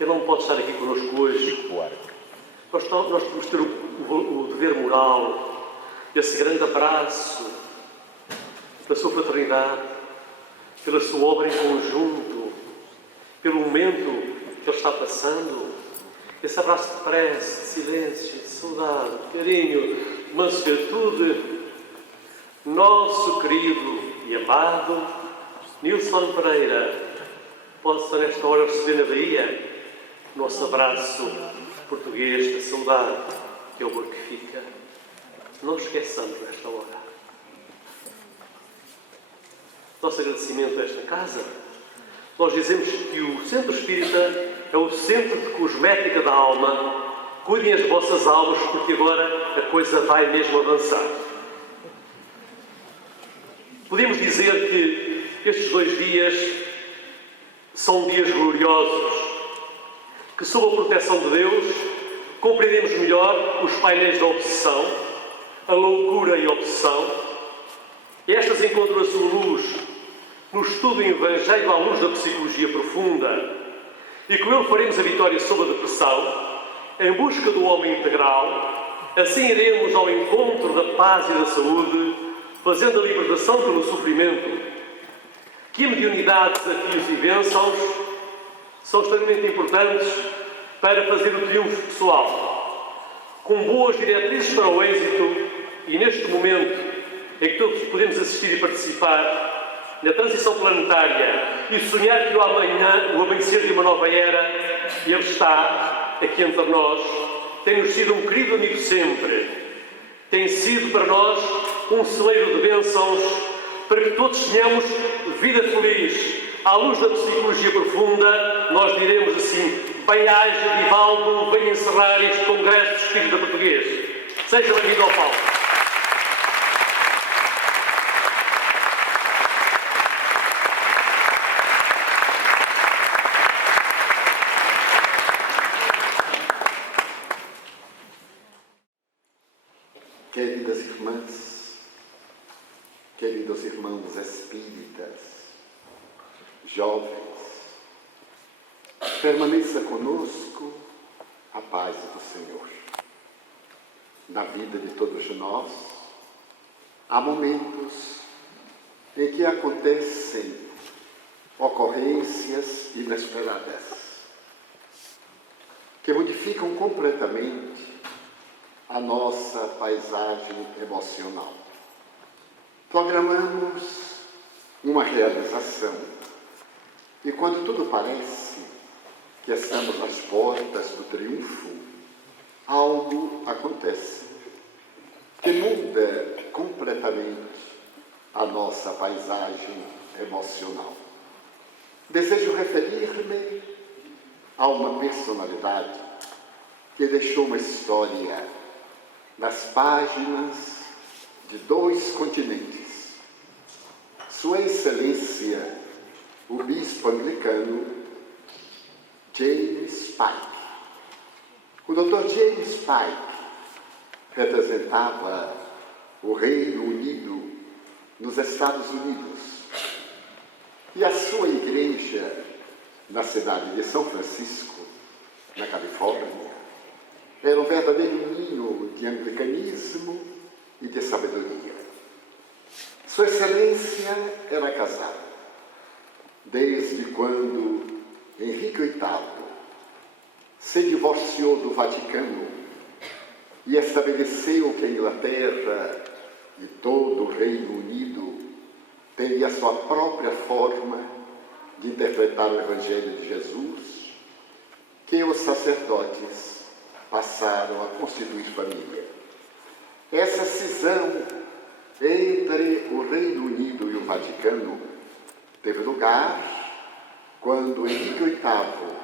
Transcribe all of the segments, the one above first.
Ele não pode estar aqui connosco hoje. Nós temos de ter o dever moral, esse grande abraço, pela sua fraternidade, pela sua obra em conjunto, pelo momento que ele está passando. Esse abraço de prece, de silêncio, de saudade, de carinho, de mansuetude. Nosso querido e amado Nilson Pereira possa nesta hora receber na Bahia nosso abraço português da saudade, que é o amor que fica. Não esqueçamos nesta hora. Nosso agradecimento a esta casa. Nós dizemos que o Centro Espírita é o centro de cosmética da alma. Cuidem as vossas almas, porque agora a coisa vai mesmo avançar. Podemos dizer que estes 2 dias são dias gloriosos, que sob a proteção de Deus compreendemos melhor os painéis da obsessão, a loucura e a obsessão. Estas encontram a sua luz no estudo do Evangelho à luz da psicologia profunda, e com ele faremos a vitória sobre a depressão, em busca do homem integral. Assim iremos ao encontro da paz e da saúde, fazendo a libertação pelo sofrimento. Que a mediunidade, desafios e bênçãos são extremamente importantes para fazer o triunfo pessoal. Com boas diretrizes para o êxito, e neste momento em que todos podemos assistir e participar na transição planetária e sonhar que o amanhã, o amanhecer de uma nova era, ele está aqui entre nós, tem-nos sido um querido amigo sempre, tem sido para nós um celeiro de bênçãos, para que todos tenhamos vida feliz. À luz da psicologia profunda, nós diremos assim: bem-aja, Divaldo, venha encerrar este Congresso de Espírito Português. Seja bem-vindo ao palco. Queridas irmãs, queridos irmãos espíritas, jovens, permaneça conosco a paz do Senhor. Na vida de todos nós, há momentos em que acontecem ocorrências inesperadas, que modificam completamente a nossa paisagem emocional. Programamos uma realização e quando tudo parece que estamos às portas do triunfo, algo acontece que muda completamente a nossa paisagem emocional. Desejo referir-me a uma personalidade que deixou uma história nas páginas de 2 continentes. Sua Excelência, o Bispo Anglicano James Pike. O Dr. James Pike representava o Reino Unido nos Estados Unidos e a sua igreja na cidade de São Francisco, na Califórnia, era um verdadeiro ninho de anglicanismo e de sabedoria. Sua Excelência era casado desde quando Henrique VIII se divorciou do Vaticano e estabeleceu que a Inglaterra e todo o Reino Unido teria a sua própria forma de interpretar o Evangelho de Jesus, que os sacerdotes passaram a constituir família. Essa cisão entre o Reino Unido e o Vaticano teve lugar quando Henrique VIII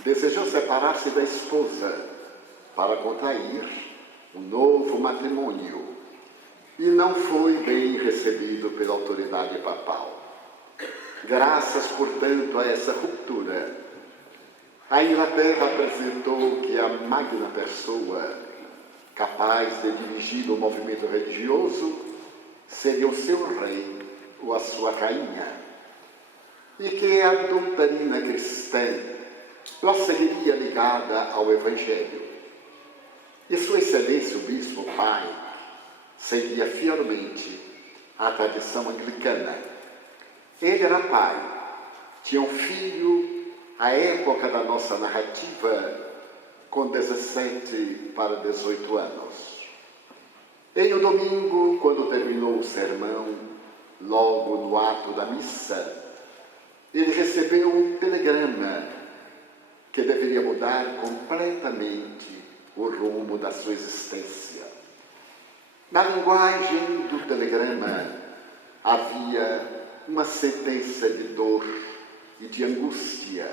desejou separar-se da esposa para contrair um novo matrimônio e não foi bem recebido pela autoridade papal. Graças, portanto, a essa ruptura, a Inglaterra apresentou que a magna pessoa capaz de dirigir o movimento religioso seria o seu rei ou a sua rainha, e que a doutrina cristã ela seguiria ligada ao Evangelho. E Sua Excelência, o Bispo Pai, seguia fielmente a tradição anglicana. Ele era pai, tinha um filho, à época da nossa narrativa, com 17 para 18 anos. Em um domingo, quando terminou o sermão, logo no ato da missa, ele recebeu um telegrama que deveria mudar completamente o rumo da sua existência. Na linguagem do telegrama havia uma sentença de dor e de angústia,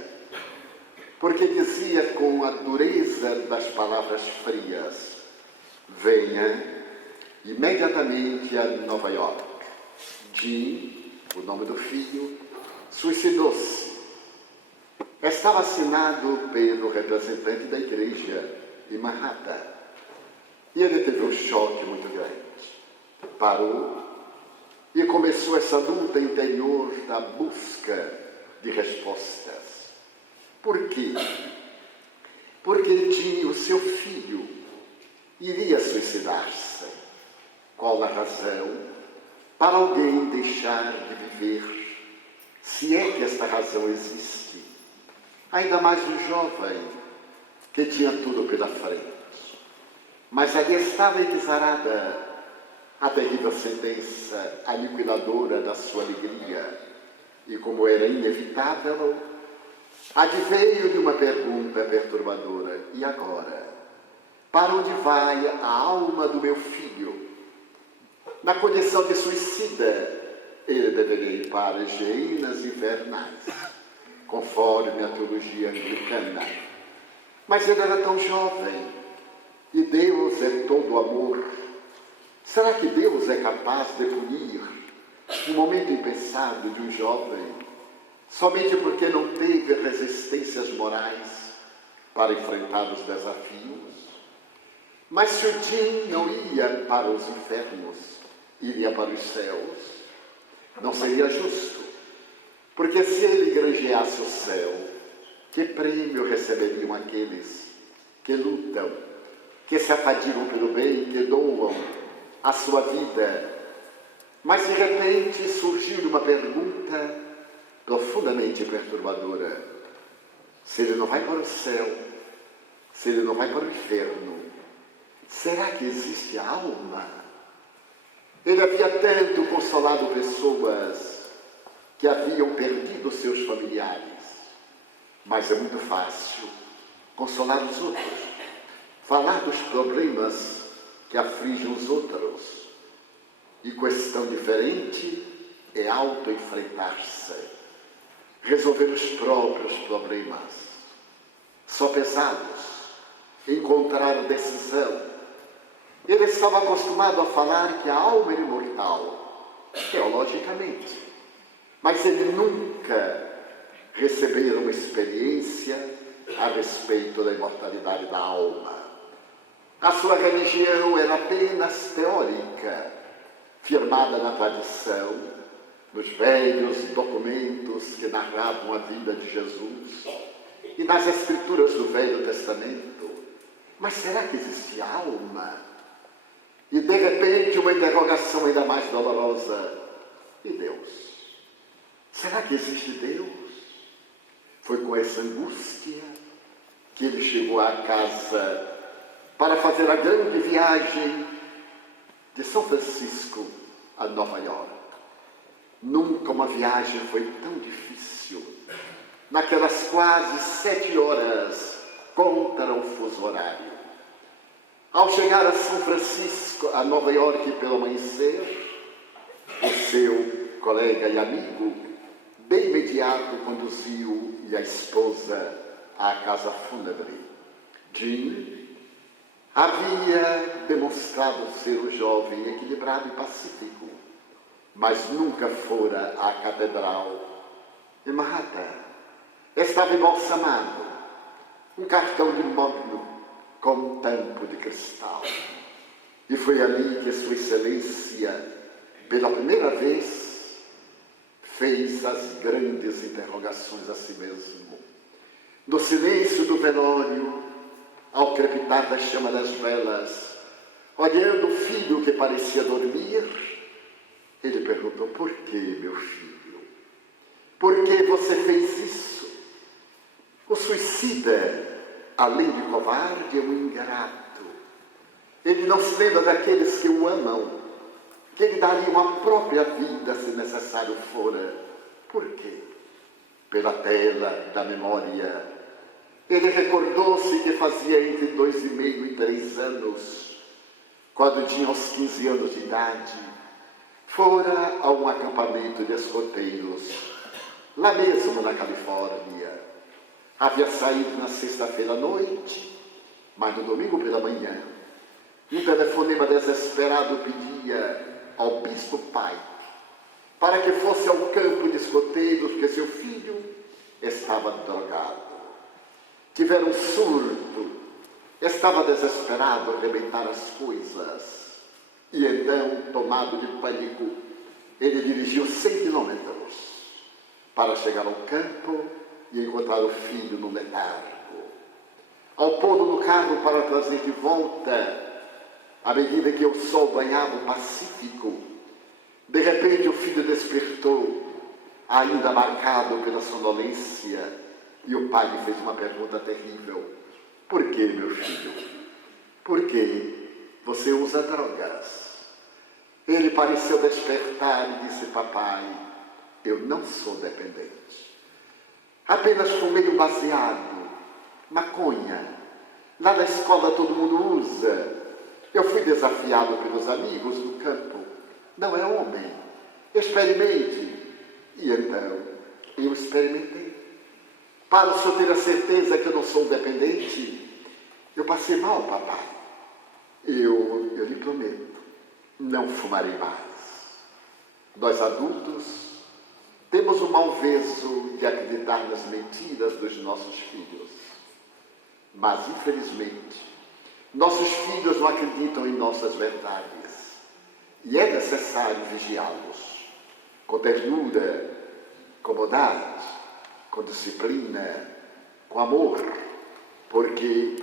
porque dizia com a dureza das palavras frias: venha imediatamente a Nova York. Jim, o nome do filho, suicidou-se. Estava assinado pelo representante da igreja em Manhattan. E ele teve um choque muito grande. Parou e começou essa luta interior da busca de respostas. Por quê? Porque Jim, o seu filho, iria suicidar-se. Qual a razão para alguém deixar de viver, se é que esta razão existe? Ainda mais um jovem que tinha tudo pela frente. Mas ali estava exarada a terrível sentença aniquiladora da sua alegria. E como era inevitável, adveio de uma pergunta perturbadora: e agora? Para onde vai a alma do meu filho? Na condição de suicida, ele deveria ir para as geínas infernais, conforme a teologia anglicana. Mas ele era tão jovem, e Deus é todo amor. Será que Deus é capaz de punir um momento impensado de um jovem, somente porque não teve resistências morais para enfrentar os desafios? Mas se o Jim não ia para os infernos, iria para os céus, não seria justo, porque se ele granjeasse o céu, que prêmio receberiam aqueles que lutam, que se afadigam pelo bem, que doam a sua vida? Mas de repente surgiu uma pergunta profundamente perturbadora: se ele não vai para o céu, se ele não vai para o inferno, será que existe alma? Ele havia tanto consolado pessoas que haviam perdido seus familiares, mas é muito fácil consolar os outros, falar dos problemas que afligem os outros. E questão diferente é auto-enfrentar-se, resolver os próprios problemas, sopesados, encontrar decisão. Ele estava acostumado a falar que a alma era imortal, teologicamente, mas ele nunca recebeu uma experiência a respeito da imortalidade da alma. A sua religião era apenas teórica, firmada na tradição, nos velhos documentos que narravam a vida de Jesus e nas escrituras do Velho Testamento. Mas será que existe alma? E de repente uma interrogação ainda mais dolorosa: e Deus? Será que existe Deus? Foi com essa angústia que ele chegou à casa para fazer a grande viagem de São Francisco a Nova York. Nunca uma viagem foi tão difícil. Naquelas quase 7 horas contra o fuso horário. Ao chegar a São Francisco, a Nova York pelo amanhecer, o seu colega e amigo de imediato conduziu e a esposa à casa fúnebre. Jim havia demonstrado ser um jovem equilibrado e pacífico, mas nunca fora à catedral de Manhattan. Estava embalsamado, um cartão de mogno com um tampo de cristal. E foi ali que Sua Excelência, pela primeira vez, fez as grandes interrogações a si mesmo. No silêncio do velório, ao crepitar da chama das velas, olhando o filho que parecia dormir, ele perguntou: por que, meu filho? Por que você fez isso? O suicida, além de covarde, é um ingrato. Ele não se lembra daqueles que o amam, que lhe dariam a própria vida se necessário fora. Por quê? Pela tela da memória. Ele recordou-se que fazia entre 2,5 e 3 anos, quando tinha uns 15 anos de idade, fora a um acampamento de escoteiros, lá mesmo na Califórnia. Havia saído na sexta-feira à noite, mas no domingo pela manhã, um telefonema desesperado pedia ao bispo Pike para que fosse ao campo de escoteiros, porque seu filho estava drogado. Tivera um surto, estava desesperado a arrebentar as coisas. E então, tomado de pânico, ele dirigiu 100 quilômetros para chegar ao campo e encontrar o filho no letargo. Ao pô-lo no carro para trazer de volta, à medida que o sol banhava o Pacífico, de repente o filho despertou, ainda marcado pela sonolência, e o pai lhe fez uma pergunta terrível: por que, meu filho? Por que você usa drogas? Ele pareceu despertar e disse: papai, eu não sou dependente. Apenas fumei um baseado, maconha. Lá na escola todo mundo usa. Eu fui desafiado pelos amigos do campo. Não é homem. Experimente. E então, eu experimentei. Para o senhor ter a certeza que eu não sou dependente, eu passei mal, papai. Eu lhe prometo, não fumarei mais. Nós adultos temos o malveso de acreditar nas mentiras dos nossos filhos. Mas, infelizmente, nossos filhos não acreditam em nossas verdades. E é necessário vigiá-los com ternura, com bondade, com disciplina, com amor, porque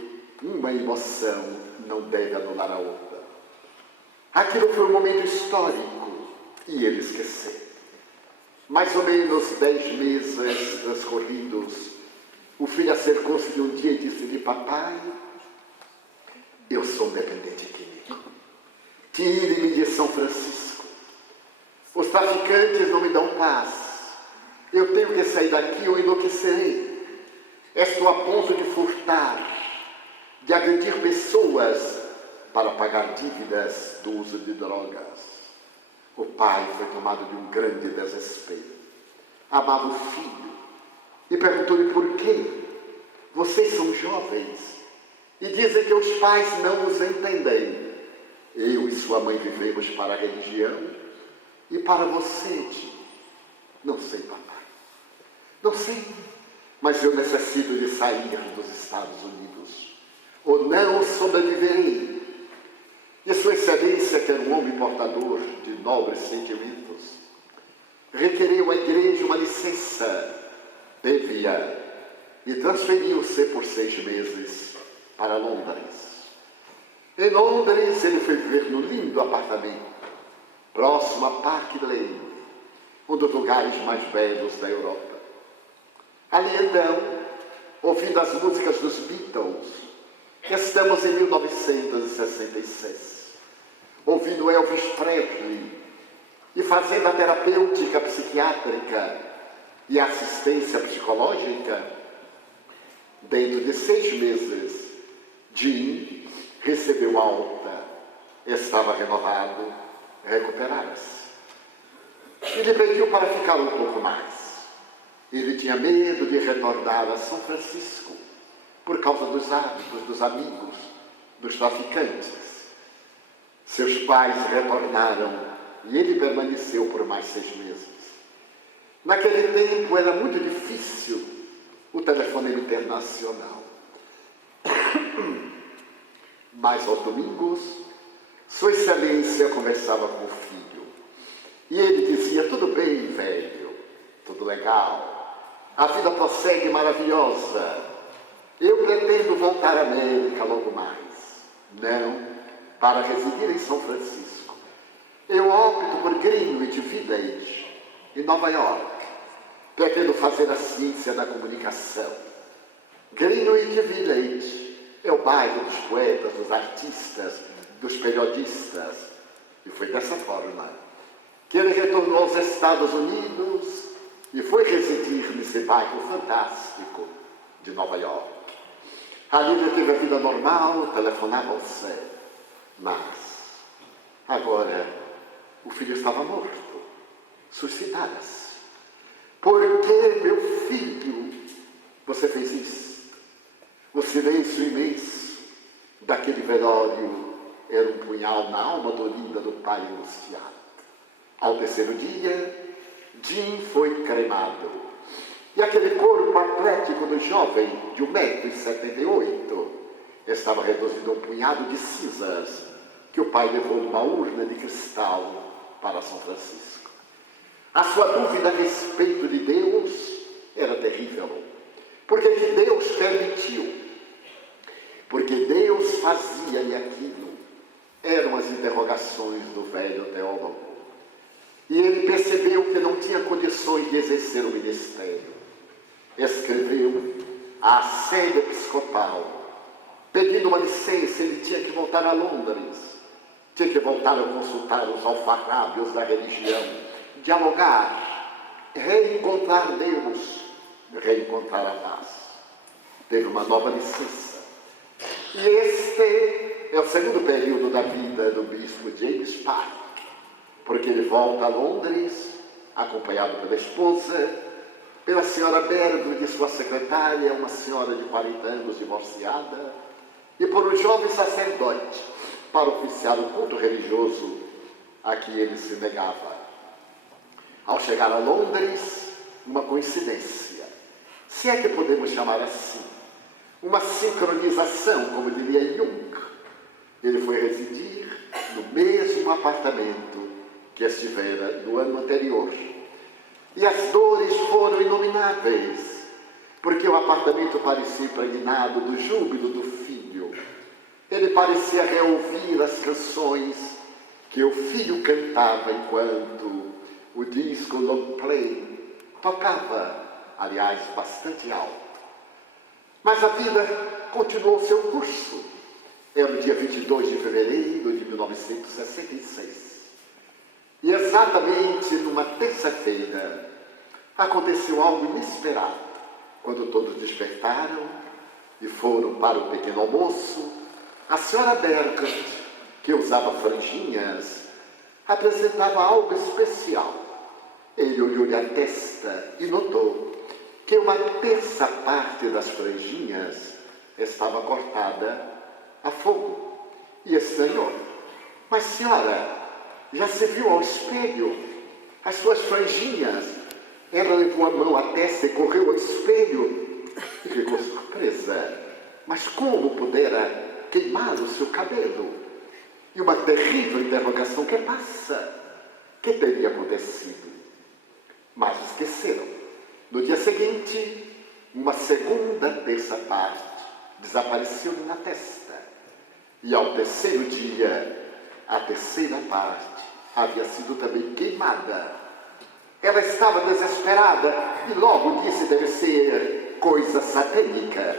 uma emoção não deve anular a outra. Aquilo foi um momento histórico e ele esqueceu. Mais ou menos 10 meses transcorridos, o filho acercou-se de um dia e disse-lhe: papai, eu sou um dependente químico. Tire-me de São Francisco. Os traficantes não me dão paz. Eu tenho que sair daqui ou enlouquecerei. Estou a ponto de furtar, de agredir pessoas para pagar dívidas do uso de drogas. O pai foi tomado de um grande desespero. Amava o filho e perguntou-lhe: por quê? Vocês são jovens e dizem que os pais não os entendem. Eu e sua mãe vivemos para a religião e para você, tio. Não sei, papai. Não sei, mas eu necessito de sair dos Estados Unidos, ou não sobreviverei. E Sua Excelência, que era um homem portador de nobres sentimentos, requereu à igreja uma licença, teve-a, e transferiu-se por 6 meses para Londres. Em Londres, ele foi viver no lindo apartamento, próximo a Park Lane, um dos lugares mais belos da Europa. Ali então, ouvindo as músicas dos Beatles, estamos em 1966, ouvindo Elvis Presley e fazendo a terapêutica psiquiátrica e assistência psicológica. Dentro de 6 meses, Jim recebeu alta, estava renovado, recuperara-se. Ele pediu para ficar um pouco mais. Ele tinha medo de retornar a São Francisco por causa dos hábitos, dos amigos, dos traficantes. Seus pais retornaram e ele permaneceu por mais 6 meses. Naquele tempo era muito difícil o telefonema internacional. Mas aos domingos, Sua Excelência conversava com o filho. E ele dizia: tudo bem, velho, tudo legal. A vida prossegue maravilhosa. Eu pretendo voltar à América logo mais, não para residir em São Francisco. Eu opto por Greenwich Village, em Nova York. Pretendo fazer a ciência da comunicação. Greenwich Village é o bairro dos poetas, dos artistas, dos periodistas. E foi dessa forma que ele retornou aos Estados Unidos e foi residir nesse bairro fantástico de Nova York. Ali ele teve a vida normal, telefonava ao céu. Mas, agora, o filho estava morto, suicidara-se. Por que, meu filho, você fez isso? O silêncio imenso daquele velório era um punhal na alma dorida do pai angustiado. Ao terceiro dia, Jim foi cremado. E aquele corpo atlético do jovem, de 1,78 m, estava reduzido a um punhado de cinzas que o pai levou numa urna de cristal para São Francisco. A sua dúvida a respeito de Deus era terrível. Por que Deus permitiu? Porque Deus fazia-lhe aquilo. Eram as interrogações do velho teólogo. E ele percebeu que não tinha condições de exercer o ministério. Escreveu à sede episcopal, pedindo uma licença. Ele tinha que voltar a Londres, tinha que voltar a consultar os alfarrábios da religião, dialogar, reencontrar Deus, reencontrar a paz. Teve uma nova licença. E este é o segundo período da vida do bispo James Park, porque ele volta a Londres, acompanhado pela esposa, pela senhora Bergman, de sua secretária, uma senhora de 40 anos divorciada, e por um jovem sacerdote, para oficiar o culto religioso a que ele se negava. Ao chegar a Londres, uma coincidência, se é que podemos chamar assim, uma sincronização, como diria Jung. Ele foi residir no mesmo apartamento que estivera no ano anterior. E as dores foram inomináveis, porque o apartamento parecia impregnado do júbilo do filho. Ele parecia reouvir as canções que o filho cantava enquanto o disco long play tocava, aliás, bastante alto. Mas a vida continuou seu curso. Era o dia 22 de fevereiro de 1966. E exatamente numa terça-feira aconteceu algo inesperado. Quando todos despertaram e foram para o pequeno almoço, a senhora Bergman, que usava franjinhas, apresentava algo especial. Ele olhou-lhe a testa e notou que uma terça parte das franjinhas estava cortada a fogo. E estranhou. Mas, senhora, já se viu ao espelho? As suas franjinhas. Ela levou a mão à testa e correu ao espelho e ficou surpresa. Mas como pudera queimar o seu cabelo? E uma terrível interrogação: que passa? Que teria acontecido? Mas esqueceram. No dia seguinte, uma segunda terça parte desapareceu-lhe na testa. E ao terceiro dia, a terceira parte havia sido também queimada. Ela estava desesperada e logo disse: deve ser coisa satânica,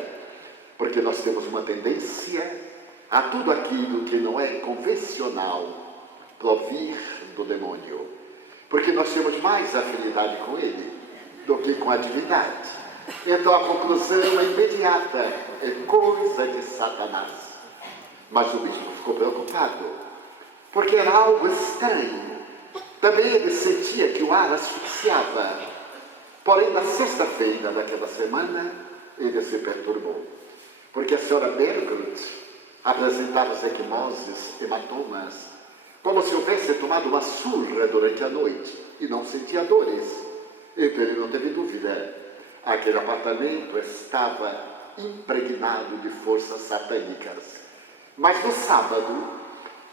porque nós temos uma tendência a tudo aquilo que não é convencional provir do demônio, porque nós temos mais afinidade com ele do que com a divindade. Então a conclusão é imediata: é coisa de Satanás. Mas o bispo ficou preocupado, porque era algo estranho. Também ele sentia que o ar asfixiava. Porém, na sexta-feira daquela semana, ele se perturbou, porque a senhora Bergman apresentava as equimoses, hematomas, como se houvesse tomado uma surra durante a noite e não sentia dores. Então ele não teve dúvida. Aquele apartamento estava impregnado de forças satânicas. Mas no sábado,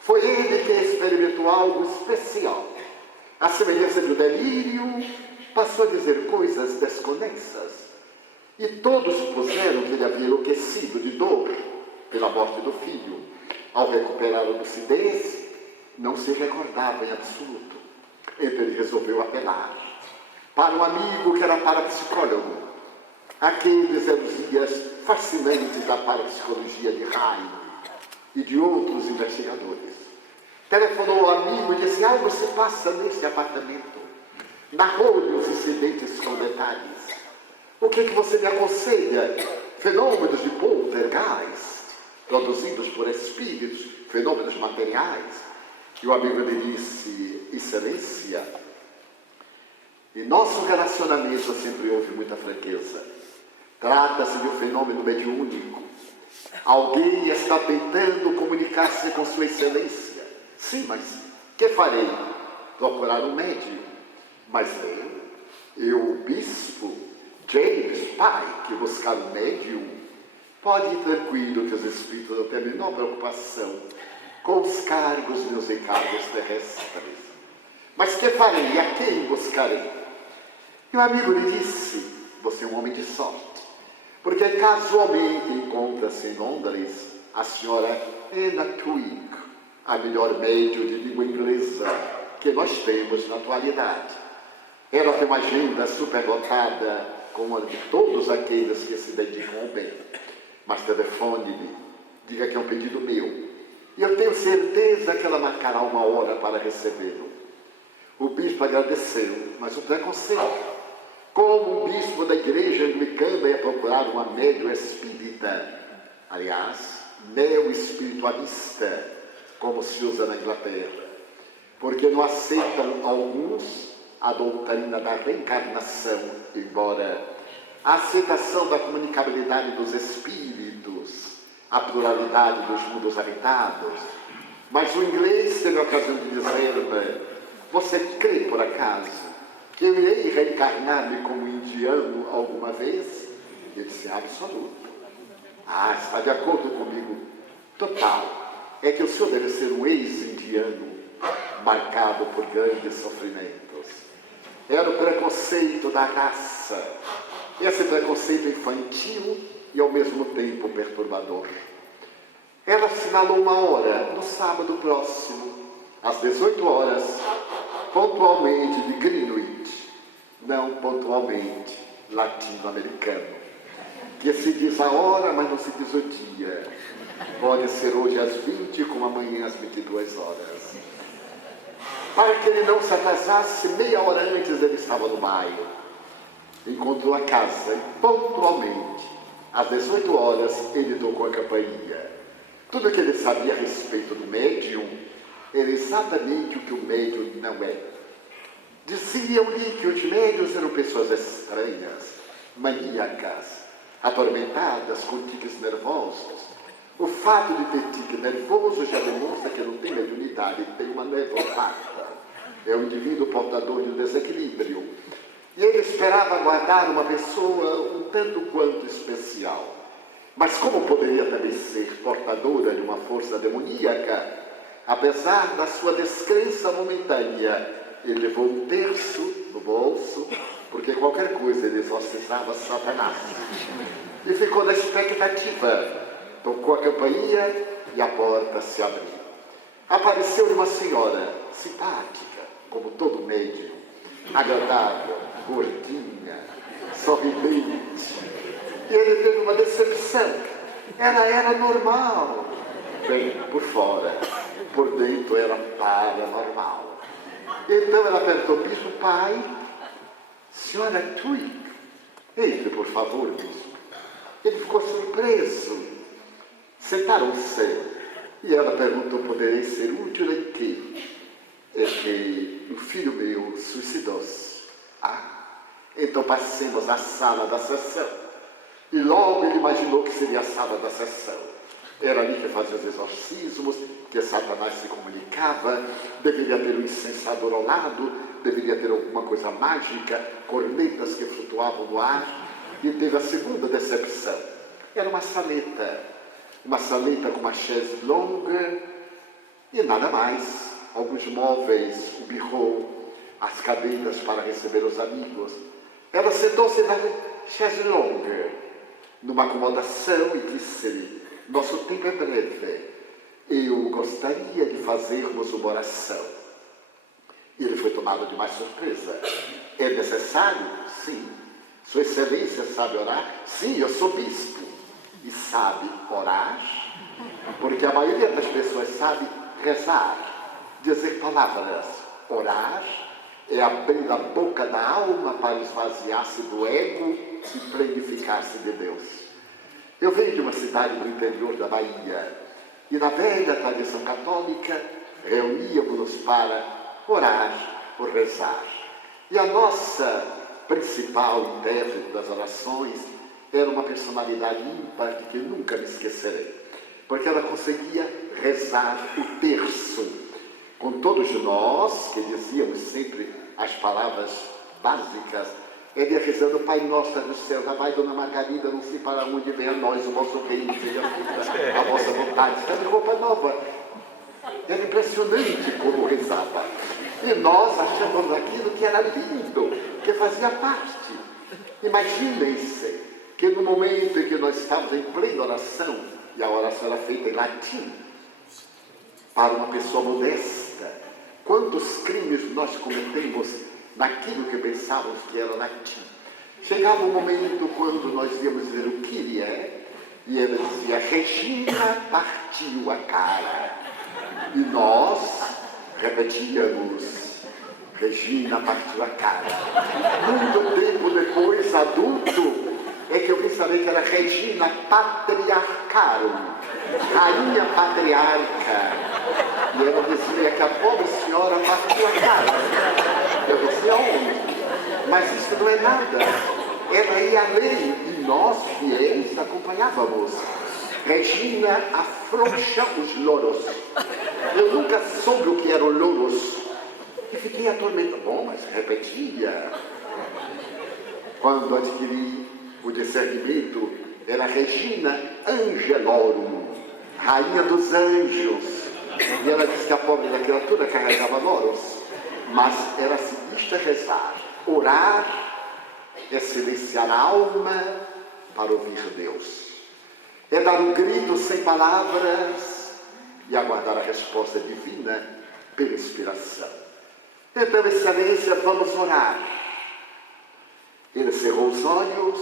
foi ele que experimentou algo especial. A semelhança do delírio, passou a dizer coisas desconexas. E todos supuseram que ele havia enlouquecido de dor pela morte do filho. Ao recuperar a lucidez, não se recordava em absoluto. Então ele resolveu apelar para um amigo que era parapsicólogo, aqueles erudias fascinantes da parapsicologia de Heine e de outros investigadores. Telefonou ao amigo e disse: algo se passa neste apartamento. Narrou-lhe os incidentes com detalhes. O que você me aconselha? Fenômenos de poltergeist, produzidos por espíritos, fenômenos materiais. E o amigo lhe disse: excelência, em nosso relacionamento sempre houve muita franqueza. Trata-se de um fenômeno mediúnico. Alguém está tentando comunicar-se com sua excelência. Sim, mas que farei? Procurar um médium. Mas eu, o bispo James Pike, buscar um médium. Pode ir tranquilo que os espíritos não têm a menor preocupação com os cargos, meus encargos terrestres. Mas que farei? A quem buscarei? E o amigo lhe disse: você é um homem de sorte, porque casualmente encontra-se em Londres a senhora Anna Twigg, a melhor médium de língua inglesa que nós temos na atualidade. Ela tem uma agenda superlotada como a de todos aqueles que se dedicam ao bem. Mas telefone-lhe, diga que é um pedido meu. E eu tenho certeza que ela marcará uma hora para recebê-lo. O bispo agradeceu, mas o preconceito. Como um bispo da igreja anglicana ia procurar uma médium espírita, aliás, neo-espiritualista, como se usa na Inglaterra, porque não aceitam alguns a doutrina da reencarnação, embora a aceitação da comunicabilidade dos espíritos, a pluralidade dos mundos habitados. Mas o inglês teve a ocasião de dizer-me: você crê por acaso que eu irei reencarnar-me como indiano alguma vez? Ele disse: absoluto. Está de acordo comigo? Total. É que o senhor deve ser um ex-indiano marcado por grandes sofrimentos. Era o preconceito da raça. Esse preconceito infantil e ao mesmo tempo perturbador. Ela assinalou uma hora no sábado próximo, às 18 horas, pontualmente de Greenwich, não pontualmente latino-americano, que se diz a hora, mas não se diz o dia. Pode ser hoje às 20, como amanhã às 22 horas. Para que ele não se atrasasse, meia hora antes ele estava no bairro. Encontrou a casa e pontualmente, às 18 horas, ele tocou a campainha. Tudo o que ele sabia a respeito do médium era exatamente o que o médium não é. Diziam-lhe que os médiuns eram pessoas estranhas, maníacas, atormentadas com tiques nervosos. O fato de ter tique nervoso já demonstra que não tem mediunidade, tem uma nevropata. É um indivíduo portador de um desequilíbrio. E ele esperava guardar uma pessoa um tanto quanto especial. Mas como poderia também ser portadora de uma força demoníaca? Apesar da sua descrença momentânea, ele levou um terço no bolso, porque qualquer coisa ele exorcizava Satanás. E ficou na expectativa. Tocou a campainha e a porta se abriu. Apareceu uma senhora simpática, como todo médium, agradável, gordinha, sorridente. E ele teve uma decepção. Ela era normal. Bem, por fora. Por dentro era paranormal. Então ela perguntou: bispo pai, senhora Twigg, entre por favor, bispo. Ele ficou surpreso. Sentaram-se e ela perguntou: poderei ser útil em quê? É que o filho meu suicidou-se. Então passemos à sala da sessão. E logo ele imaginou que seria a sala da sessão. Era ali que fazia os exorcismos, que Satanás se comunicava, deveria ter um incensador ao lado, deveria ter alguma coisa mágica, cornetas que flutuavam no ar. E teve a segunda decepção. Era uma saleta com uma chaise longa e nada mais. Alguns móveis, o birro, as cadeiras para receber os amigos. Ela sentou-se na chaise longue, numa acomodação, e disse-lhe: nosso tempo é breve, eu gostaria de fazermos uma oração. E ele foi tomado de mais surpresa. É necessário? Sim. Sua Excelência sabe orar? Sim, eu sou bispo. E sabe orar? Porque a maioria das pessoas sabe rezar, dizer palavras. Orar é abrir a boca da alma para esvaziar-se do ego e plenificar-se de Deus. Eu venho de uma cidade do interior da Bahia e na velha tradição católica reuníamos-nos para orar ou rezar. E a nossa principal intérprete das orações era uma personalidade ímpar de que nunca me esquecerei, porque ela conseguia rezar o terço com todos nós, que dizíamos sempre as palavras básicas. Ele ia rezando: Pai nosso do céu, já vai Dona Margarida, não sei para onde vem a nós o vosso reino, seja feita a vossa vontade. Está de roupa nova. Era impressionante como rezava. E nós achamos aquilo que era lindo, que fazia parte. Imaginem-se que no momento em que nós estávamos em plena oração, e a oração era feita em latim, para uma pessoa modesta, quantos crimes nós cometemos naquilo que pensávamos que era latim. Chegava um momento quando nós íamos dizer o Kyrie, e ele dizia: Regina partiu a cara. E nós repetíamos: Regina partiu a cara. Muito tempo depois, adulto, é que eu vim saber que era Regina Patriarcarum, Rainha Patriarca. E ela dizia que a pobre senhora partiu a cara. Eu dizia: onde? Mas isso não é nada. Ela ia além e nós, fiéis, acompanhávamos. Regina afrouxa os louros. Eu nunca soube o que eram louros. E fiquei atormentado. Bom, mas repetia. Quando adquiri o discernimento, era Regina Angelorum, Rainha dos Anjos. E ela disse que a pobre da criatura carregava louros. Mas era seguinte a rezar: orar é silenciar a alma para ouvir Deus. É dar um grito sem palavras e aguardar a resposta divina pela inspiração. Então, Excelência, vamos orar. Ele cerrou os olhos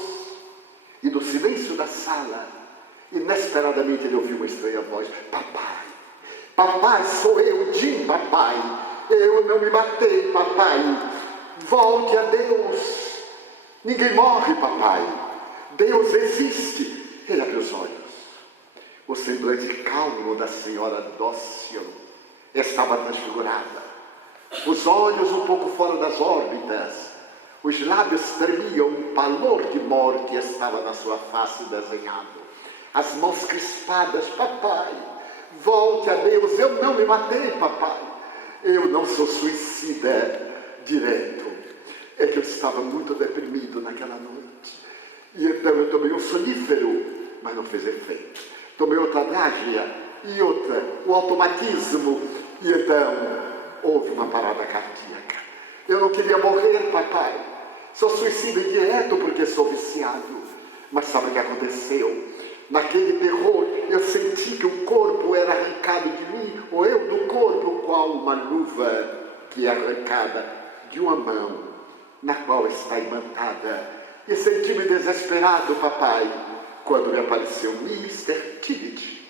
e no silêncio da sala, inesperadamente ele ouviu uma estranha voz: Papai, papai, sou eu, Jim, papai. Eu não me matei, papai. Volte a Deus. Ninguém morre, papai. Deus existe. Ele abriu os olhos. O semblante calmo da senhora dócil estava transfigurada. Os olhos um pouco fora das órbitas. Os lábios tremiam, um pavor de morte estava na sua face desenhado. As mãos crispadas: Papai, volte a Deus. Eu não me matei, papai. Eu não sou suicida direto. É que eu estava muito deprimido naquela noite. E então eu tomei um sonífero, mas não fez efeito. Tomei outra Drágia e outra, o automatismo. E então houve uma parada cardíaca. Eu não queria morrer, papai. Sou suicida direto porque sou viciado. Mas sabe o que aconteceu? Naquele terror, eu senti que o corpo era arrancado de mim, ou eu do corpo, qual uma luva que é arrancada de uma mão, na qual está imantada. E senti-me desesperado, papai, quando me apareceu Mr. Tillich.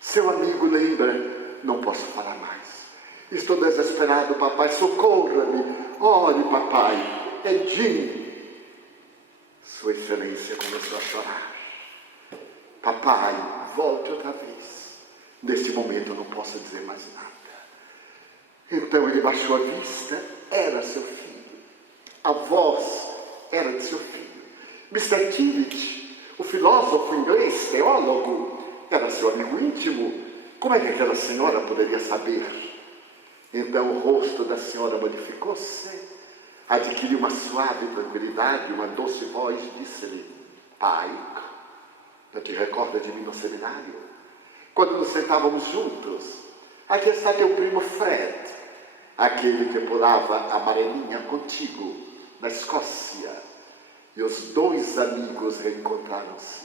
Seu amigo, lembra? Não posso falar mais. Estou desesperado, papai, socorra-me. Ore, papai. É Jim. Sua Excelência começou a chorar. Papai, volte outra vez. Neste momento eu não posso dizer mais nada. Então ele baixou a vista. Era seu filho. A voz era de seu filho. Mr. Tillich, o filósofo inglês, teólogo, era seu amigo íntimo. Como é que aquela senhora poderia saber? Então o rosto da senhora modificou-se, adquiriu uma suave tranquilidade, uma doce voz, disse-lhe: Pai, não te recorda de mim no seminário? Quando nos sentávamos juntos, aqui está teu primo Fred, aquele que pulava a amarelinha contigo na Escócia. E os dois amigos reencontraram-se.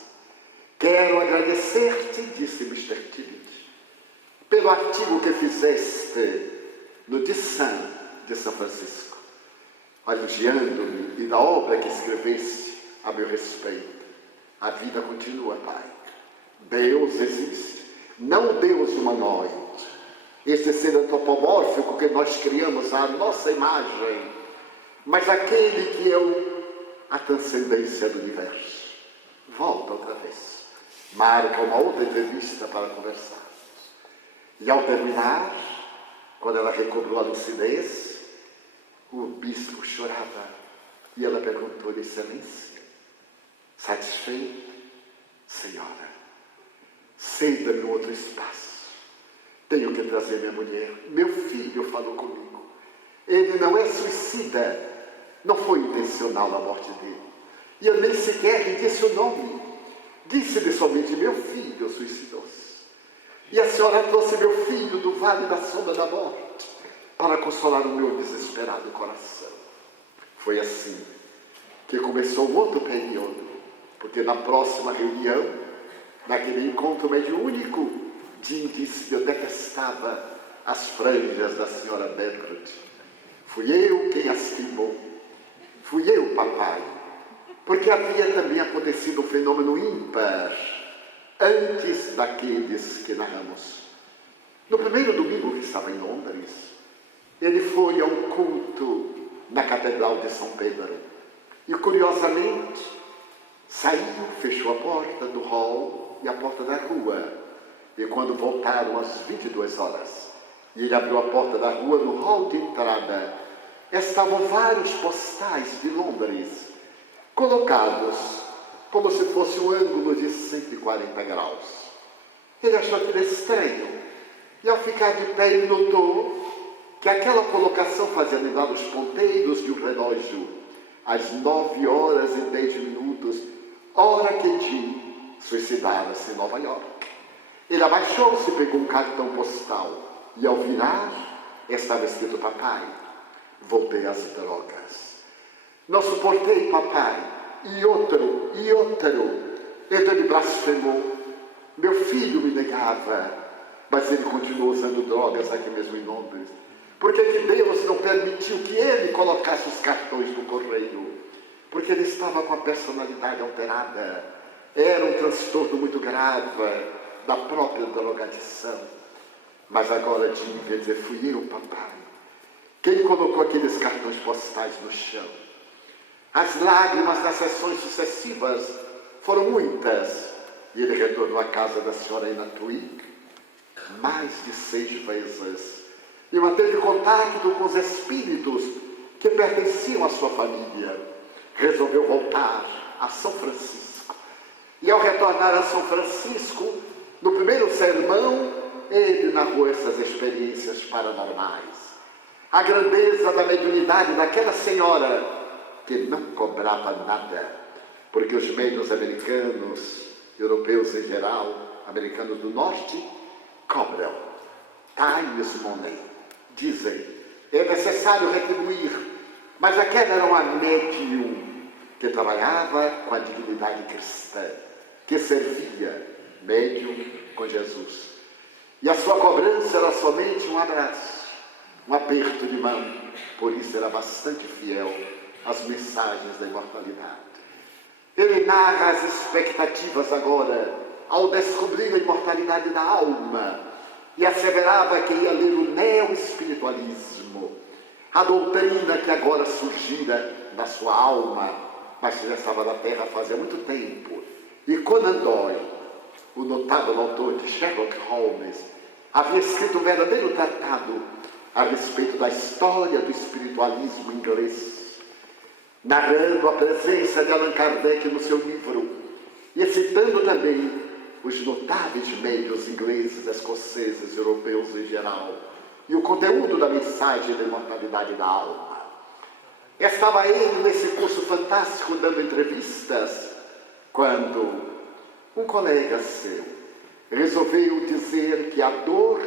Quero agradecer-te, disse Mr. Tibbet, pelo artigo que fizeste no The Sun de São Francisco, elogiando-me e da obra que escreveste a meu respeito. A vida continua, Pai. Deus existe, não o Deus humanoide, esse ser antropomórfico que nós criamos à nossa imagem, mas aquele que é a transcendência do universo. Volta outra vez, marca uma outra entrevista para conversarmos. E ao terminar, quando ela recobrou a lucidez, o bispo chorava e ela perguntou-lhe: Excelência, satisfeito? Senhora, ceda-me um outro espaço. Tenho que trazer minha mulher. Meu filho falou comigo. Ele não é suicida. Não foi intencional a morte dele. E eu nem sequer lhe disse o nome. Disse-lhe somente: meu filho suicidou-se. E a senhora trouxe meu filho do vale da sombra da morte para consolar o meu desesperado coração. Foi assim que começou outro período, porque na próxima reunião, naquele encontro mediúnico, Jim disse que eu detestava as franjas da senhora Bedford. Fui eu quem as queimou. Fui eu, papai, porque havia também acontecido um fenômeno ímpar antes daqueles que narramos. No primeiro domingo que estava em Londres, ele foi a um culto na Catedral de São Pedro. E, curiosamente, saiu, fechou a porta do hall e a porta da rua. E quando voltaram às 22 horas, e ele abriu a porta da rua, no hall de entrada, estavam vários postais de Londres, colocados como se fosse um ângulo de 140 graus. Ele achou aquilo estranho, e ao ficar de pé ele notou que aquela colocação fazia lembrar os ponteiros de um relógio, às 9 horas e 10 minutos, hora que Jim suicidara-se em Nova York. Ele abaixou-se, pegou um cartão postal, e ao virar, estava escrito: papai, voltei às drogas. Não suportei, papai. E outro. Então ele blasfemou. Meu filho me negava, mas ele continuou usando drogas aqui mesmo em Londres. Por que Deus não permitiu que ele colocasse os cartões no correio? Porque ele estava com a personalidade alterada. Era um transtorno muito grave da própria drogadição. Mas agora Jim quer dizer: fui eu, papai, quem colocou aqueles cartões postais no chão. As lágrimas nas sessões sucessivas foram muitas. E ele retornou à casa da senhora Anna Twigg mais de 6 vezes. E manteve contato com os espíritos que pertenciam à sua família. Resolveu voltar a São Francisco. E ao retornar a São Francisco, no primeiro sermão, ele narrou essas experiências paranormais. A grandeza da mediunidade daquela senhora que não cobrava nada, porque os médiuns americanos, europeus em geral, americanos do norte, cobram. Time is money. Dizem, é necessário retribuir, mas aquela era uma médium que trabalhava com a dignidade cristã, que servia, médium com Jesus. E a sua cobrança era somente um abraço, um aperto de mão. Por isso era bastante fiel às mensagens da imortalidade. Ele narra as expectativas agora, ao descobrir a imortalidade da alma, e asseverava que ia ler o neo-espiritualismo, a doutrina que agora surgira na sua alma, mas que já estava na Terra fazia muito tempo. E Conan Doyle, o notável autor de Sherlock Holmes, havia escrito um verdadeiro tratado a respeito da história do espiritualismo inglês, narrando a presença de Allan Kardec no seu livro, e citando também os notáveis médiuns ingleses, escoceses, europeus em geral, e o conteúdo da mensagem da imortalidade da alma. Estava ele nesse curso fantástico dando entrevistas, quando um colega seu resolveu dizer que a dor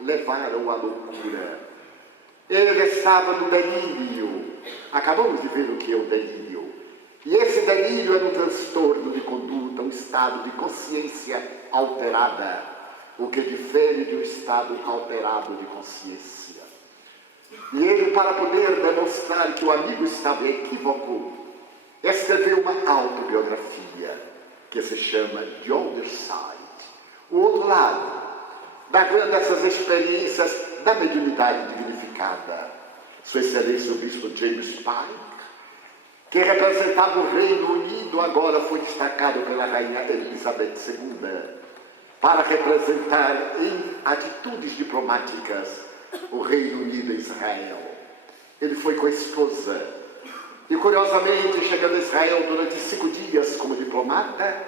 levara-o à loucura. Ele estava no delírio. Acabamos de ver o que é o delírio. E esse delírio era um transtorno de conduta, um estado de consciência alterada, o que difere de um estado alterado de consciência. E ele, para poder demonstrar que o amigo estava em equívoco, escreveu uma autobiografia que se chama The Other Side, o outro lado, dessas experiências da mediunidade dignificada. Sua Excelência o Bispo James Pike, que representava o Reino Unido, agora foi destacado pela Rainha Elizabeth II para representar em atitudes diplomáticas o Reino Unido e Israel. Ele foi com a esposa e, curiosamente, chegando a Israel durante 5 dias como diplomata,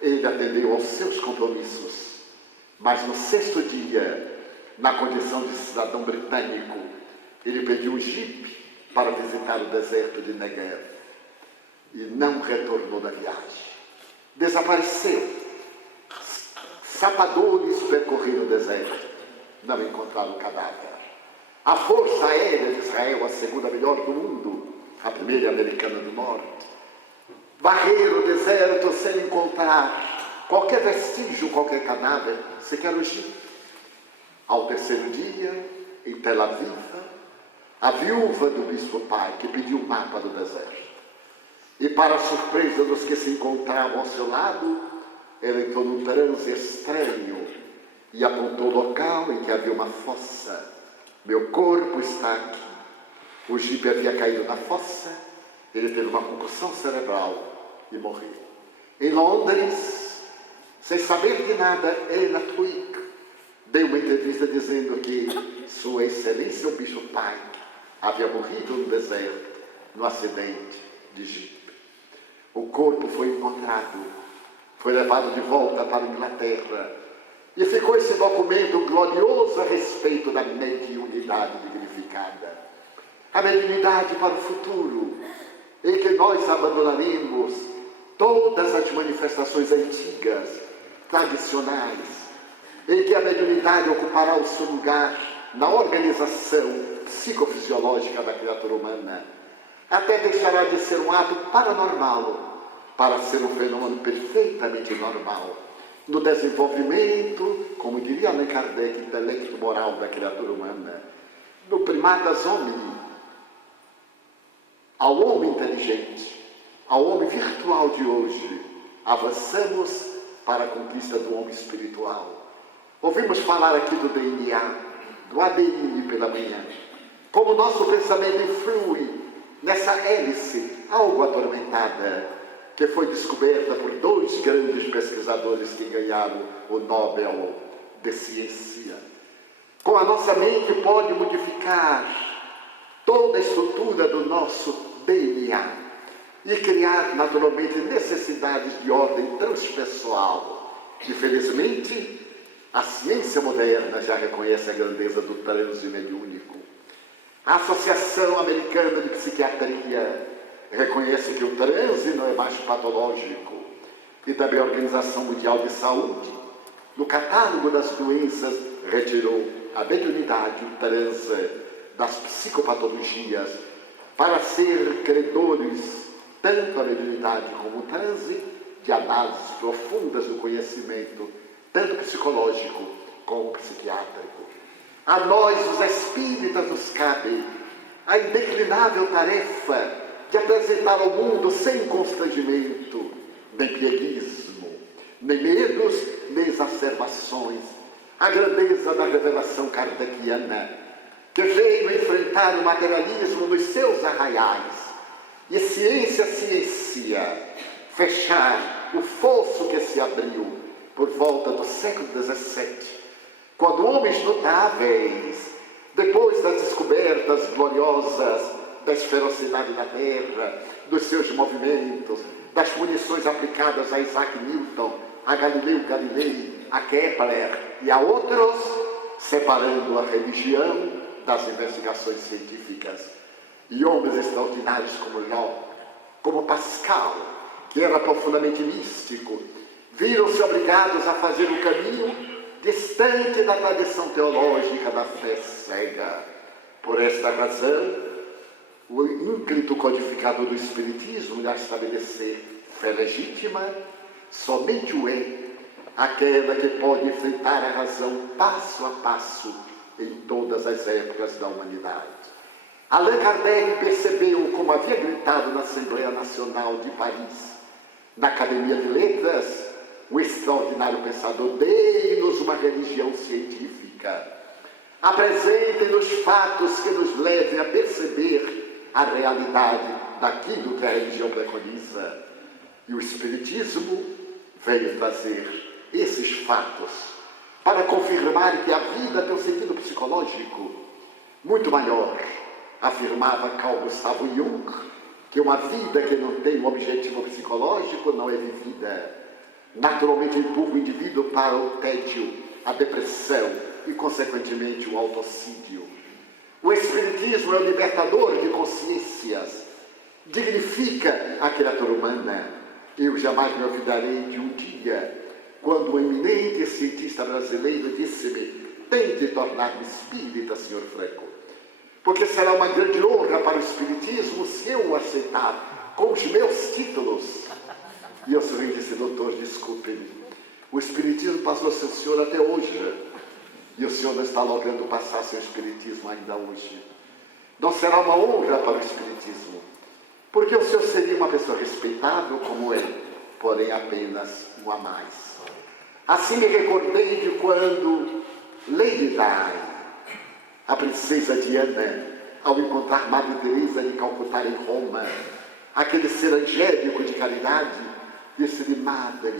ele atendeu aos seus compromissos. Mas no 6º dia, na condição de cidadão britânico, ele pediu um jipe para visitar o deserto de Negev e não retornou da viagem. Desapareceu. Sapadores percorreram o deserto, não encontraram o cadáver. A Força Aérea de Israel, a segunda melhor do mundo, a primeira americana do norte, varreram o deserto sem encontrar qualquer vestígio, qualquer cadáver, sequer o jipe. Ao 3º dia, em Tel Aviv, a viúva do Bispo Pike pediu um mapa do deserto. E, para a surpresa dos que se encontravam ao seu lado, ela entrou num transe estranho e apontou o local em que havia uma fossa. Meu corpo está aqui. O jipe havia caído na fossa, ele teve uma concussão cerebral e morreu. Em Londres, sem saber de nada, Anna Twigg deu uma entrevista dizendo que Sua Excelência o Bispo Pike havia morrido no deserto, no acidente de jipe. O corpo foi encontrado, foi levado de volta para a Inglaterra e ficou esse documento glorioso a respeito da mediunidade dignificada. A mediunidade para o futuro, em que nós abandonaremos todas as manifestações antigas, tradicionais, em que a mediunidade ocupará o seu lugar na organização psicofisiológica da criatura humana, até deixará de ser um ato paranormal para ser um fenômeno perfeitamente normal, no desenvolvimento, como diria Allan Kardec, intelecto moral da criatura humana, do primatas homini, ao homem inteligente, ao homem virtual de hoje, avançamos para a conquista do homem espiritual. Ouvimos falar aqui do DNA, do ADN pela manhã, como nosso pensamento influi nessa hélice algo atormentada, que foi descoberta por 2 grandes pesquisadores que ganharam o Nobel de Ciência. Com a nossa mente pode modificar toda a estrutura do nosso DNA e criar naturalmente necessidades de ordem transpessoal. Infelizmente, a ciência moderna já reconhece a grandeza do transe mediúnico. A Associação Americana de Psiquiatria reconhece que o transe não é mais patológico. E também a Organização Mundial de Saúde, no catálogo das doenças, retirou a mediunidade, o transe das psicopatologias, para ser credores tanto a mediunidade como o transe de análises profundas do conhecimento, tanto psicológico como psiquiátrico. A nós, os espíritas, nos cabe a indeclinável tarefa de apresentar ao mundo sem constrangimento, nem pieguismo, nem medos, nem exacerbações, a grandeza da revelação kardeciana, que veio enfrentar o materialismo nos seus arraiais, e ciência, fechar o fosso que se abriu por volta do século XVII, quando homens notáveis, depois das descobertas gloriosas da esferosidade da Terra, dos seus movimentos, das munições aplicadas a Isaac Newton, a Galileu Galilei, a Kepler e a outros, separando a religião das investigações científicas. E homens extraordinários como Locke, como Pascal, que era profundamente místico, viram-se obrigados a fazer um caminho distante da tradição teológica da fé cega. Por esta razão, o ínclito codificador do Espiritismo irá estabelecer fé legítima, somente o é aquela que pode enfrentar a razão passo a passo em todas as épocas da humanidade. Allan Kardec percebeu, como havia gritado na Assembleia Nacional de Paris, na Academia de Letras, o extraordinário pensador: dei-nos uma religião científica, apresentem-nos fatos que nos levem a perceber a realidade daquilo que a religião preconiza. E o Espiritismo veio trazer esses fatos para confirmar que a vida tem um sentido psicológico muito maior. Afirmava Carl Gustav Jung que uma vida que não tem um objetivo psicológico não é vivida. Naturalmente empurra o indivíduo para o tédio, a depressão e, consequentemente, o autocídio. O Espiritismo é o libertador de consciências, dignifica a criatura humana. Eu jamais me olvidarei de um dia quando um eminente cientista brasileiro disse-me: tente tornar-me espírita, Sr. Franco, porque será uma grande honra para o Espiritismo se eu o aceitar com os meus títulos. E eu sorri e disse: doutor, desculpe-me, o Espiritismo passou a ser o senhor até hoje, e o senhor não está logrando passar seu Espiritismo ainda hoje. Não será uma honra para o Espiritismo, porque o senhor seria uma pessoa respeitável como é, porém apenas um a mais. Assim me recordei de quando Lady Di, a princesa Diana, ao encontrar Madre Teresa de Calcutá em Roma, aquele ser angélico de caridade, disse-lhe: Madre,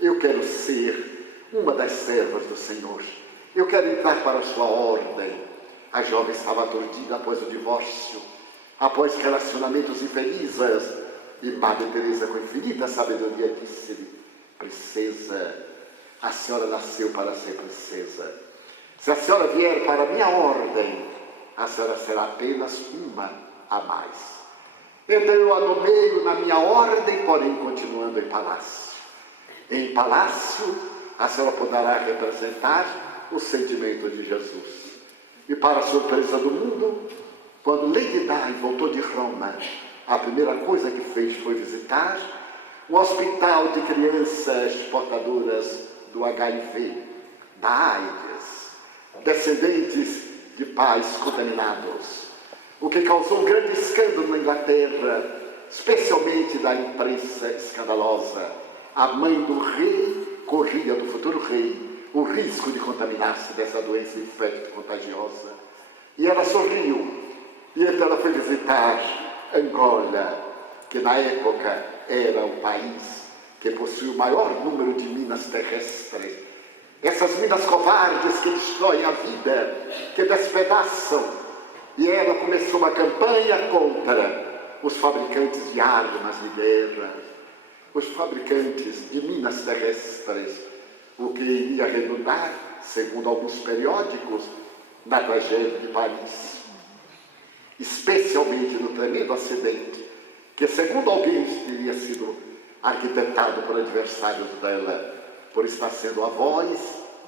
eu quero ser uma das servas do Senhor, eu quero entrar para a sua ordem. A jovem estava aturdida após o divórcio, após relacionamentos infelizes, e Madre Teresa, com infinita sabedoria, disse-lhe: princesa, a senhora nasceu para ser princesa. Se a senhora vier para a minha ordem, a senhora será apenas uma a mais. Então eu a nomeio na minha ordem, porém continuando em palácio. Em palácio, a senhora poderá representar o sentimento de Jesus. E para a surpresa do mundo, quando Lady Di voltou de Roma, a primeira coisa que fez foi visitar o hospital de crianças portadoras do HIV, da AIDS, descendentes de pais contaminados, o que causou um grande escândalo na Inglaterra, especialmente da imprensa escandalosa. A mãe do rei corria, do futuro rei, o risco de contaminar-se dessa doença infecto-contagiosa. E ela sorriu, e então ela foi visitar Angola, que na época era o país que possui o maior número de minas terrestres. Essas minas covardes que destroem a vida, que despedaçam. E ela começou uma campanha contra os fabricantes de armas de guerra, os fabricantes de minas terrestres, o que iria redundar, segundo alguns periódicos, na tragédia de Paris. Especialmente no tremendo acidente, que segundo alguém teria sido arquitetado por adversários dela, por estar sendo a voz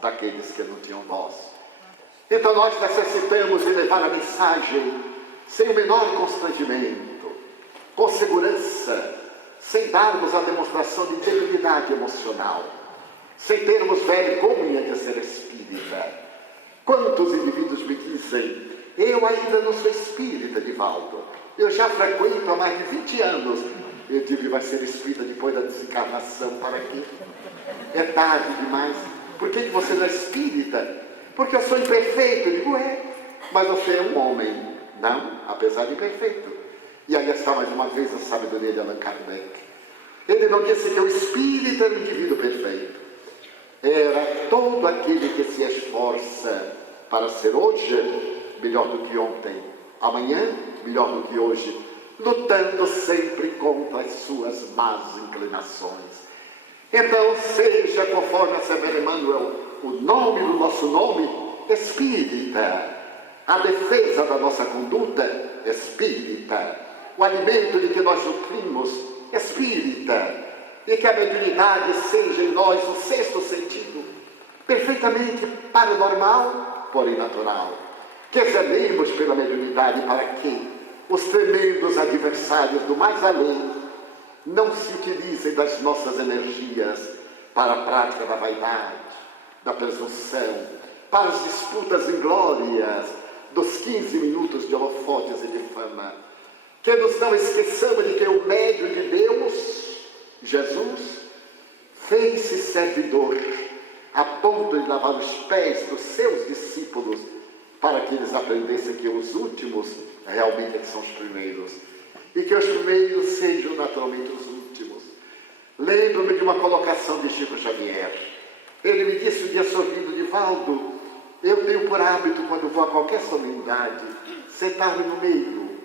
daqueles que não tinham voz. Então nós necessitamos de levar a mensagem sem o menor constrangimento, com segurança, sem darmos a demonstração de debilidade emocional, sem termos vergonha de ser espírita. Quantos indivíduos me dizem: eu ainda não sou espírita, Divaldo, eu já frequento há mais de 20 anos. Eu digo: vai ser espírita depois da desencarnação, para quê? É tarde demais. Por que você não é espírita? Porque eu sou imperfeito. Eu digo: mas você é um homem. Não, apesar de imperfeito. E aí está mais uma vez a sabedoria de Allan Kardec. Ele não disse que o espírito era um indivíduo perfeito. Era todo aquele que se esforça para ser hoje melhor do que ontem, amanhã melhor do que hoje, lutando sempre contra as suas más inclinações. Então seja, conforme a Severo Emmanuel, o nome do nosso nome, espírita. A defesa da nossa conduta, espírita. O alimento de que nós nutrimos, espírita. E que a mediunidade seja em nós o sexto sentido, perfeitamente paranormal, porém natural. Que zelemos pela mediunidade para quê? os tremendos adversários do mais além não se utilizem das nossas energias para a prática da vaidade, da presunção, para as disputas inglórias dos 15 minutos de holofotes e de fama. Que nos não esqueçamos de que o médio de Deus, Jesus, fez-se servidor a ponto de lavar os pés dos seus discípulos para que eles aprendessem que os últimos realmente são os primeiros e que os primeiros sejam naturalmente os últimos. Lembro-me de uma colocação de Chico Xavier. Ele me disse um dia sorrindo: Divaldo, eu tenho por hábito, quando vou a qualquer solenidade, sentar-me no meio.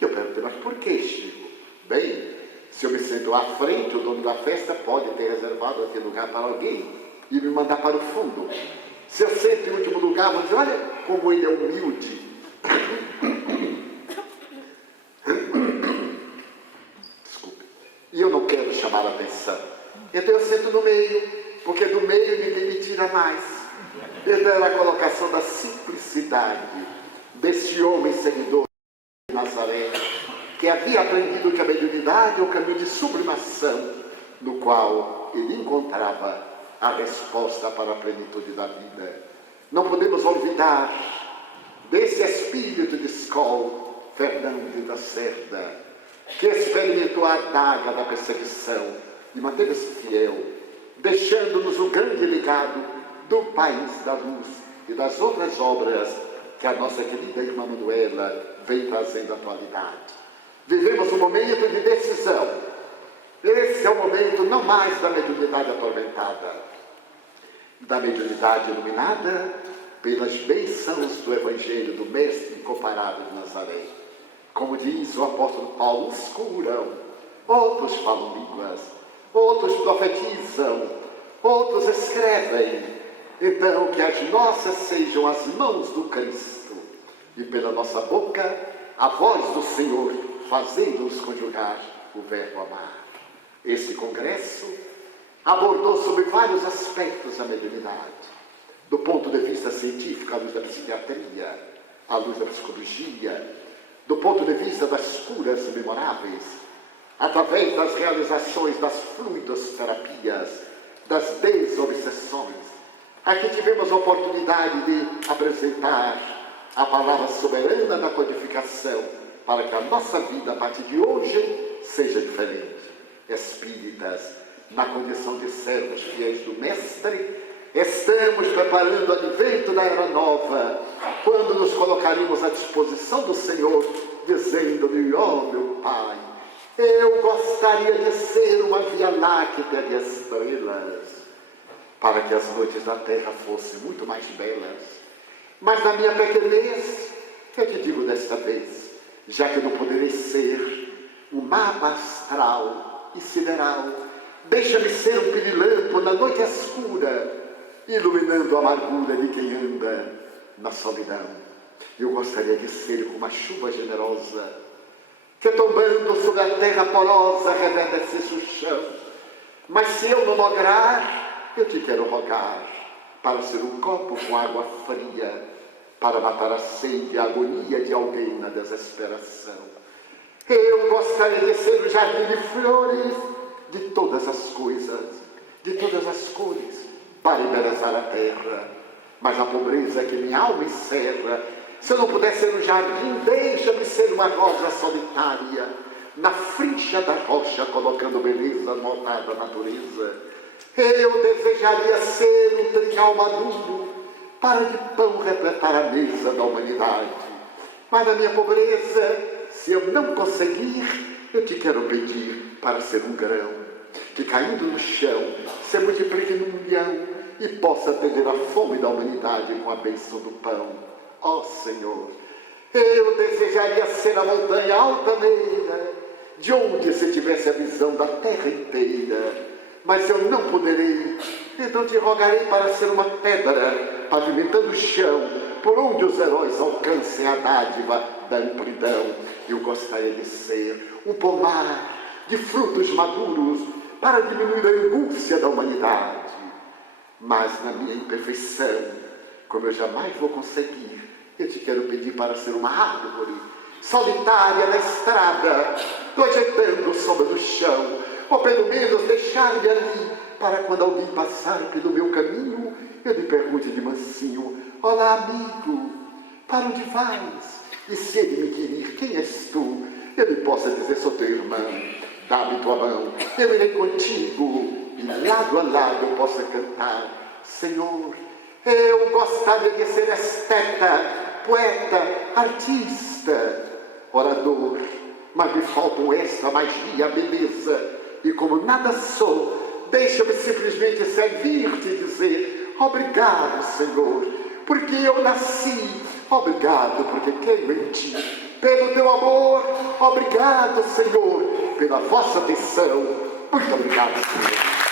E eu perguntei: mas por que, Chico? Bem, se eu me sento à frente, o dono da festa pode ter reservado aquele lugar para alguém e me mandar para o fundo. Se eu sento em último lugar, vou dizer: olha como ele é humilde. Desculpe. E eu não quero chamar a atenção. Então eu sento no meio, porque do meio ninguém me tira mais. Então era a colocação da simplicidade desse homem seguidor de Nazaré, que havia aprendido que a mediunidade é o caminho de sublimação, no qual ele encontrava a resposta para a plenitude da vida. Não podemos olvidar desse espírito de Skol, Fernando de da Cerda, que experimentou a adaga da perseguição e manteve-se fiel, deixando-nos o grande legado do País da Luz e das outras obras que a nossa querida irmã Manuela vem trazendo à atualidade. Vivemos um momento de decisão. Esse é o momento não mais da mediunidade atormentada, da mediunidade iluminada pelas bênçãos do Evangelho do Mestre incomparável de Nazaré. Como diz o apóstolo Paulo, uns curam, outros falam línguas, outros profetizam, outros escrevem. Então, que as nossas sejam as mãos do Cristo e pela nossa boca a voz do Senhor, fazendo-nos conjugar o verbo amar. Esse congresso abordou sobre vários aspectos da mediunidade, do ponto de vista científico, à luz da psiquiatria, à luz da psicologia, do ponto de vista das curas memoráveis, através das realizações das fluidoterapias, das desobsessões. Aqui tivemos a oportunidade de apresentar a palavra soberana da codificação, para que a nossa vida, a partir de hoje, seja diferente. Espíritas, na condição de servos fiéis do Mestre, estamos preparando o advento da Era Nova, quando nos colocaremos à disposição do Senhor, dizendo-lhe: ó meu Pai, eu gostaria de ser uma Via Láctea de estrelas, para que as noites da terra fossem muito mais belas. Mas na minha pequenez, eu te digo desta vez, já que não poderei ser um mapa astral e sideral, deixa-me ser um pirilampo na noite escura, iluminando a amargura de quem anda na solidão. Eu gostaria de ser como uma chuva generosa, que tombando sobre a terra porosa reverdecesse o chão. Mas se eu não lograr, eu te quero rogar, para ser um copo com água fria, para matar a sede e a agonia de alguém na desesperação. Eu gostaria de ser um jardim de flores, de todas as coisas, de todas as cores, para embelezar a terra. Mas a pobreza que minha alma encerra, se eu não puder ser um jardim, deixa-me ser uma rosa solitária, na frincha da rocha, colocando beleza no altar da natureza. Eu desejaria ser um trinhal maduro, para de pão repletar a mesa da humanidade. Mas na minha pobreza, se eu não conseguir, eu te quero pedir para ser um grão, que caindo no chão, se multiplique num milhão e possa atender a fome da humanidade com a bênção do pão. Ó Senhor, eu desejaria ser a montanha altaneira, de onde se tivesse a visão da terra inteira. Mas eu não poderei, então te rogarei para ser uma pedra, pavimentando o chão, por onde os heróis alcancem a dádiva da amplidão. Eu gostaria de ser um pomar de frutos maduros, para diminuir a angústia da humanidade. Mas na minha imperfeição, como eu jamais vou conseguir, eu te quero pedir para ser uma árvore solitária na estrada, nojentando sombra do chão, ou pelo menos deixar-me ali, para quando alguém passar pelo meu caminho, eu lhe pergunte de mansinho: olá, amigo, para onde vais? E se ele me querer, quem és tu? Eu lhe possa dizer: sou teu irmão, dá-me tua mão, eu irei contigo, e lado a lado eu possa cantar: Senhor, eu gostaria de ser esteta, poeta, artista, orador, mas me faltam esta magia, a beleza, e como nada sou, deixa-me simplesmente servir-te e dizer: obrigado, Senhor, porque eu nasci, obrigado porque creio em ti, pelo teu amor, obrigado, Senhor, pela vossa atenção, muito obrigado, Senhor.